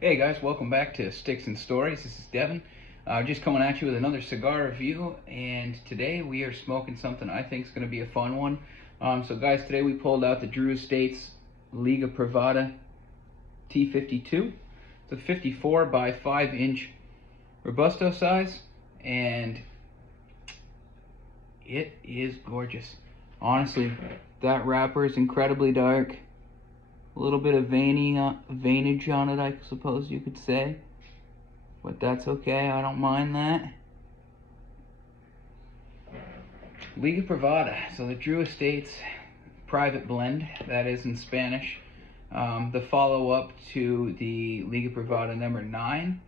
Hey guys, welcome back to Sticks and Stories. This is Devin. Just coming at you with another cigar review, and today we are smoking something I think is going to be a fun one. So guys, today we pulled out the Drew Estates Liga Privada T52. It's a 54 by 5 inch Robusto size, and it is gorgeous. Honestly, that wrapper is incredibly dark. A little bit of veinage on it, I suppose you could say. But that's okay, I don't mind that. Liga Privada, so the Drew Estates private blend, that is in Spanish. The follow-up to the Liga Privada number 9.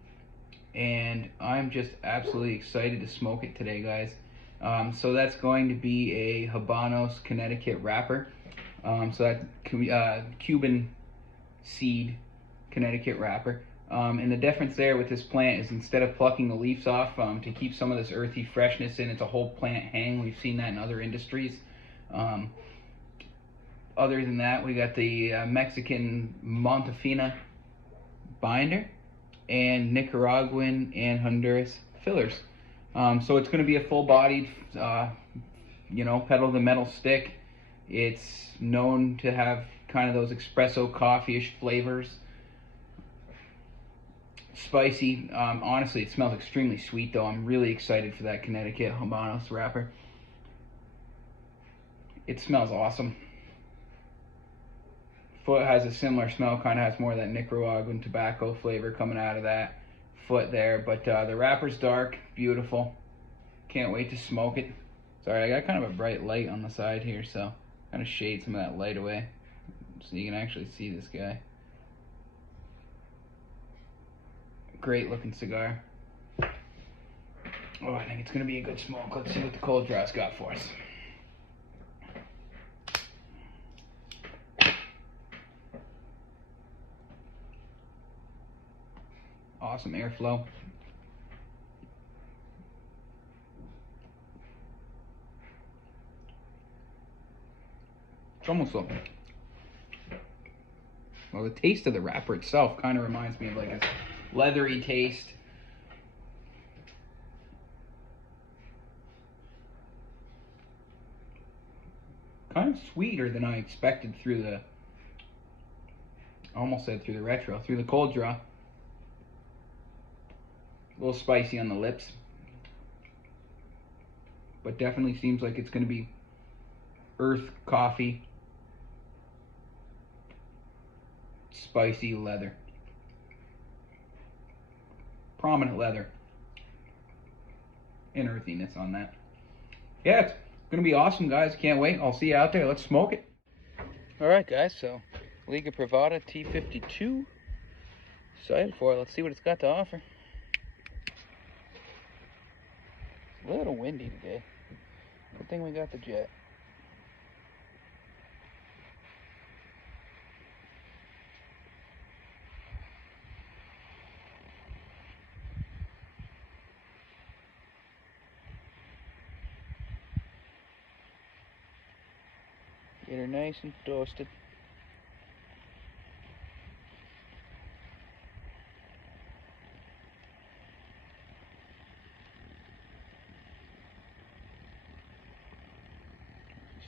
And I'm just absolutely excited to smoke it today, guys. So that's going to be a Habanos Connecticut wrapper. So that Cuban seed Connecticut wrapper. And the difference there with this plant is instead of plucking the leaves off to keep some of this earthy freshness in, it's a whole plant hang. We've seen that in other industries. Other than that, we got the Mexican Montefina binder and Nicaraguan and Honduras fillers. So it's going to be a full-bodied, pedal to the metal stick. It's known to have kind of those espresso coffee-ish flavors. Spicy. Honestly, it smells extremely sweet though. I'm really excited for that Connecticut Habanos wrapper. It smells awesome. Foot has a similar smell, kind of has more of that Nicaraguan tobacco flavor coming out of that foot there. But the wrapper's dark, beautiful. Can't wait to smoke it. Sorry, I got kind of a bright light on the side here, so kind of shade some of that light away so you can actually see this guy. Great looking cigar. Oh, I think it's going to be a good smoke. Let's see what the cold draw's got for us. Awesome airflow. It's almost like, well, the taste of the wrapper itself kind of reminds me of like a leathery taste. Kind of sweeter than I expected through the, almost said through the retro, through the cold draw. A little spicy on the lips, but definitely seems like it's going to be earth coffee, spicy leather, prominent leather, and earthiness on that. Yeah, it's gonna be awesome, guys. Can't wait. I'll see you out there. Let's smoke it. All right, guys. So Liga Privada T52. Excited for it. Let's see what it's got to offer. It's a little windy today. Good thing we got the jet. Get her nice and toasted.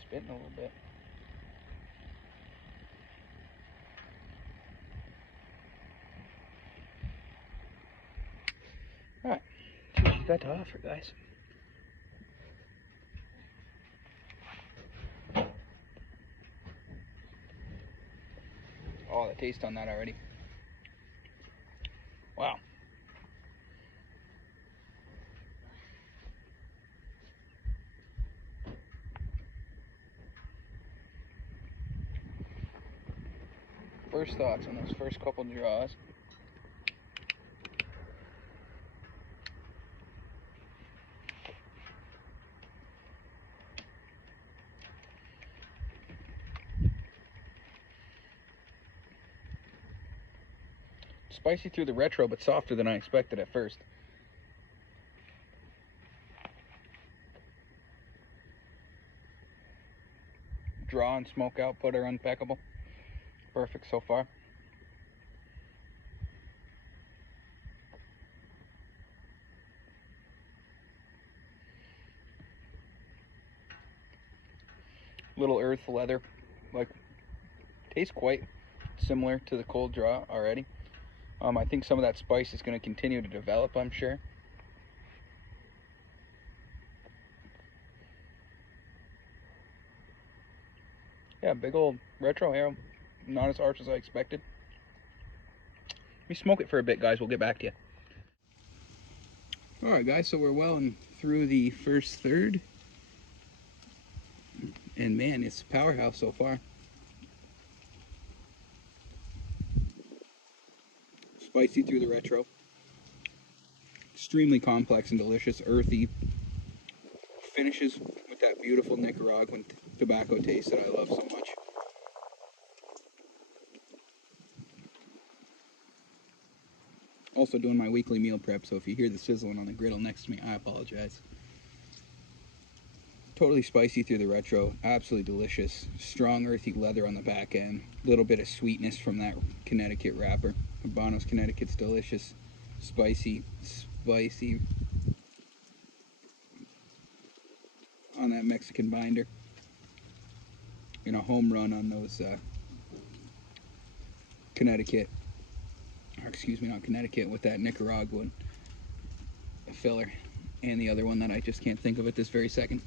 Spitting a little bit. Alright, see what you got to offer, guys. Oh, the taste on that already. Wow. First thoughts on those first couple draws. Spicy through the retro, but softer than I expected at first. Draw and smoke output are impeccable. Perfect so far. Little earth leather, like, tastes quite similar to the cold draw already. I think some of that spice is going to continue to develop, I'm sure. Yeah, big old retro arrow, not as harsh as I expected. Let me smoke it for a bit, guys. We'll get back to you. Alright guys, so we're well and through the first third, and man, it's a powerhouse so far. Spicy through the retro, extremely complex and delicious, earthy, finishes with that beautiful Nicaraguan tobacco taste that I love so much. Also doing my weekly meal prep, so if you hear the sizzling on the griddle next to me, I apologize. Totally spicy through the retro, absolutely delicious. Strong earthy leather on the back end. Little bit of sweetness from that Connecticut wrapper. Habanos Connecticut's delicious. Spicy on that Mexican binder. And a home run on those Connecticut, or excuse me, not Connecticut, with that Nicaraguan filler. And the other one that I just can't think of at this very second.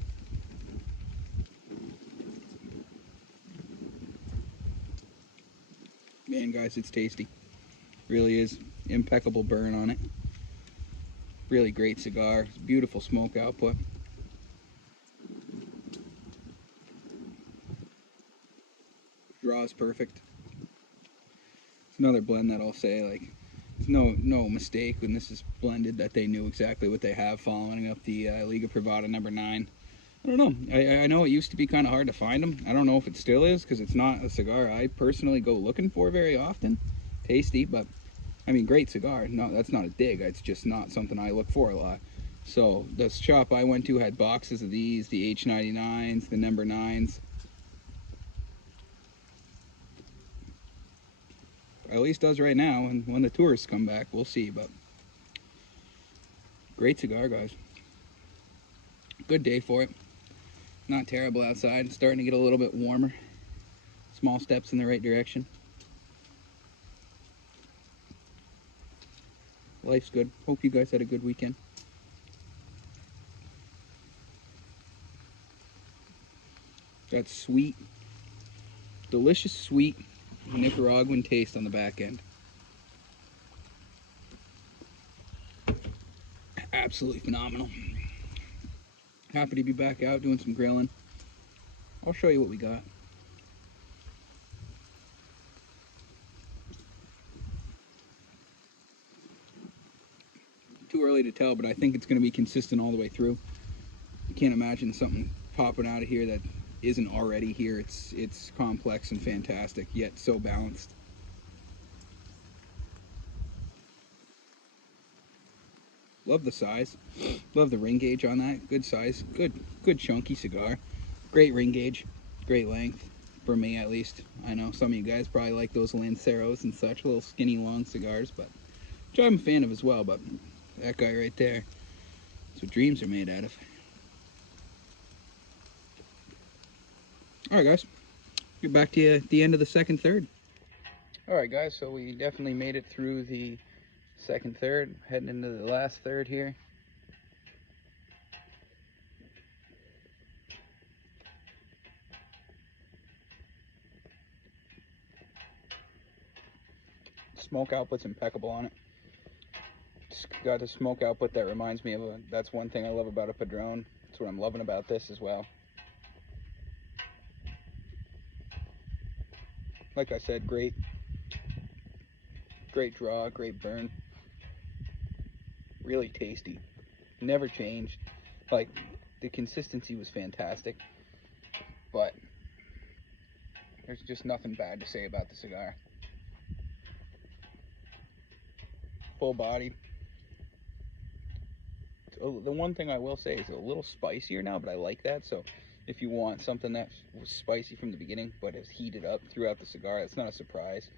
Man, guys, it's tasty. Really is. Impeccable burn on it. Really great cigar. Beautiful smoke output. Draw is perfect. It's another blend that I'll say, like, it's no mistake when this is blended that they knew exactly what they have following up the Liga Privada number 9. I don't know. I know it used to be kind of hard to find them. I don't know if it still is, because it's not a cigar I personally go looking for very often. Tasty, but I mean, great cigar. No, that's not a dig. It's just not something I look for a lot. So the shop I went to had boxes of these, the H99s, the number 9s. At least does right now, and when the tourists come back, we'll see. But great cigar, guys. Good day for it. Not terrible outside. It's starting to get a little bit warmer. Small steps in the right direction. Life's good. Hope you guys had a good weekend. That sweet, delicious sweet Nicaraguan taste on the back end. Absolutely phenomenal. Happy to be back out doing some grilling. I'll show you what we got. Too early to tell, but I think it's going to be consistent all the way through. You can't imagine something popping out of here that isn't already here. It's complex and fantastic, yet so balanced. Love the size. Love the ring gauge on that. Good size. Good chunky cigar. Great ring gauge. Great length. For me, at least. I know some of you guys probably like those Lanceros and such, little skinny long cigars, but which I'm a fan of as well. But that guy right there, that's what dreams are made out of. All right, guys. Get back to you at the end of the second third. All right, guys. So we definitely made it through the second third, heading into the last third here. Smoke output's impeccable on it. It's got a smoke output that reminds me of that's one thing I love about a Padron. That's what I'm loving about this as well. Like I said, great draw, great burn. Really tasty. Never changed. Like, the consistency was fantastic. But there's just nothing bad to say about the cigar. Full body. The one thing I will say is a little spicier now, but I like that. So if you want something that was spicy from the beginning but has heated up throughout the cigar, that's not a surprise.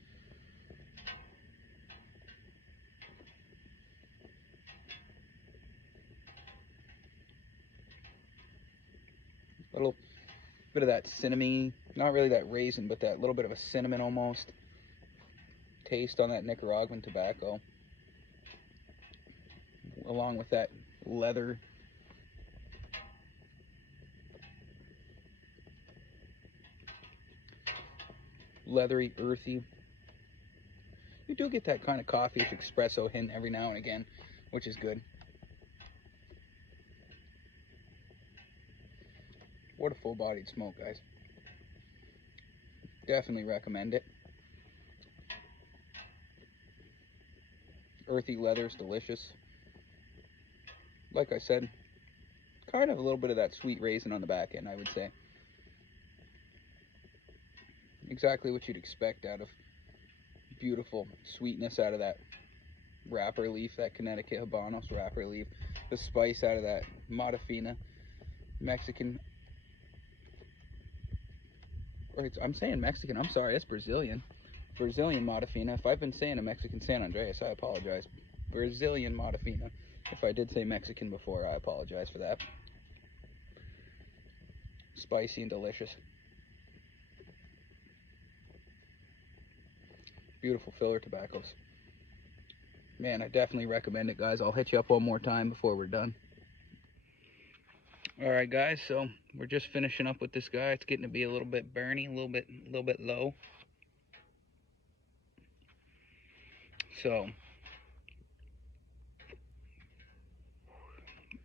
bit of that cinnamon, not really that raisin, but that little bit of a cinnamon almost taste on that Nicaraguan tobacco, along with that leathery, earthy. You do get that kind of coffee-ish espresso hint every now and again, which is good. What a full-bodied smoke, guys. Definitely recommend it. Earthy leather is delicious. Like I said, kind of a little bit of that sweet raisin on the back end, I would say. Exactly what you'd expect out of beautiful sweetness out of that wrapper leaf, that Connecticut Habanos wrapper leaf. The spice out of that Matafina Mexican. Or I'm saying Mexican, I'm sorry, it's Brazilian. Brazilian Matafina. If I've been saying a Mexican San Andreas, I apologize. Brazilian Matafina. If I did say Mexican before, I apologize for that. Spicy and delicious. Beautiful filler tobaccos. Man, I definitely recommend it, guys. I'll hit you up one more time before we're done. Alright, guys, so we're just finishing up with this guy. It's getting to be a little bit burny, a little bit low. So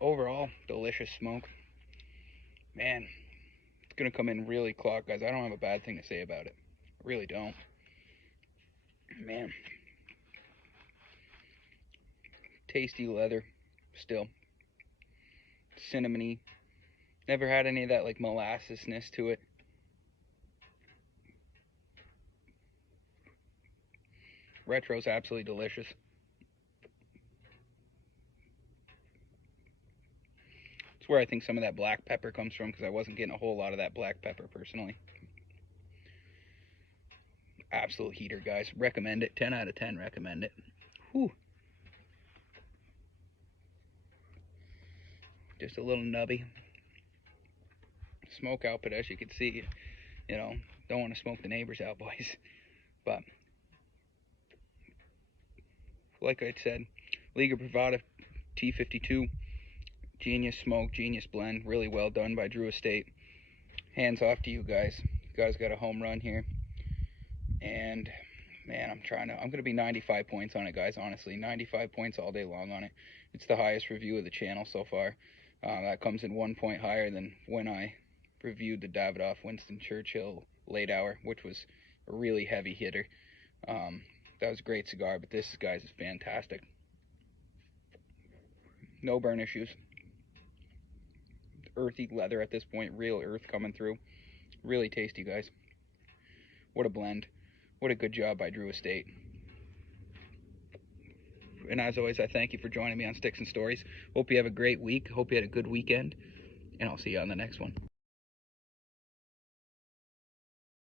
overall, delicious smoke. Man, it's gonna come in really clogged, guys. I don't have a bad thing to say about it. I really don't. Man, tasty leather still. Cinnamony. Never had any of that like molassesness to it. Retro's absolutely delicious. It's where I think some of that black pepper comes from, because I wasn't getting a whole lot of that black pepper personally. Absolute heater, guys. Recommend it. 10 out of 10 recommend it. Whew. Just a little nubby smoke out, but as you can see, you know, don't want to smoke the neighbors out, boys. But like I said, Liga Privada T52, genius smoke, genius blend, really well done by Drew Estate. Hands off to you guys. You guys got a home run here. And man, I'm gonna be 95 points on it, guys. Honestly, 95 points all day long on it. It's the highest review of the channel so far. That comes in 1 point higher than when I reviewed the Davidoff Winston Churchill late hour, which was a really heavy hitter. That was a great cigar, but this, guys, is fantastic. No burn issues. Earthy leather at this point, real earth coming through. Really tasty, guys. What a blend. What a good job by Drew Estate. And as always, I thank you for joining me on Sticks and Stories. Hope you have a great week. Hope you had a good weekend. And I'll see you on the next one.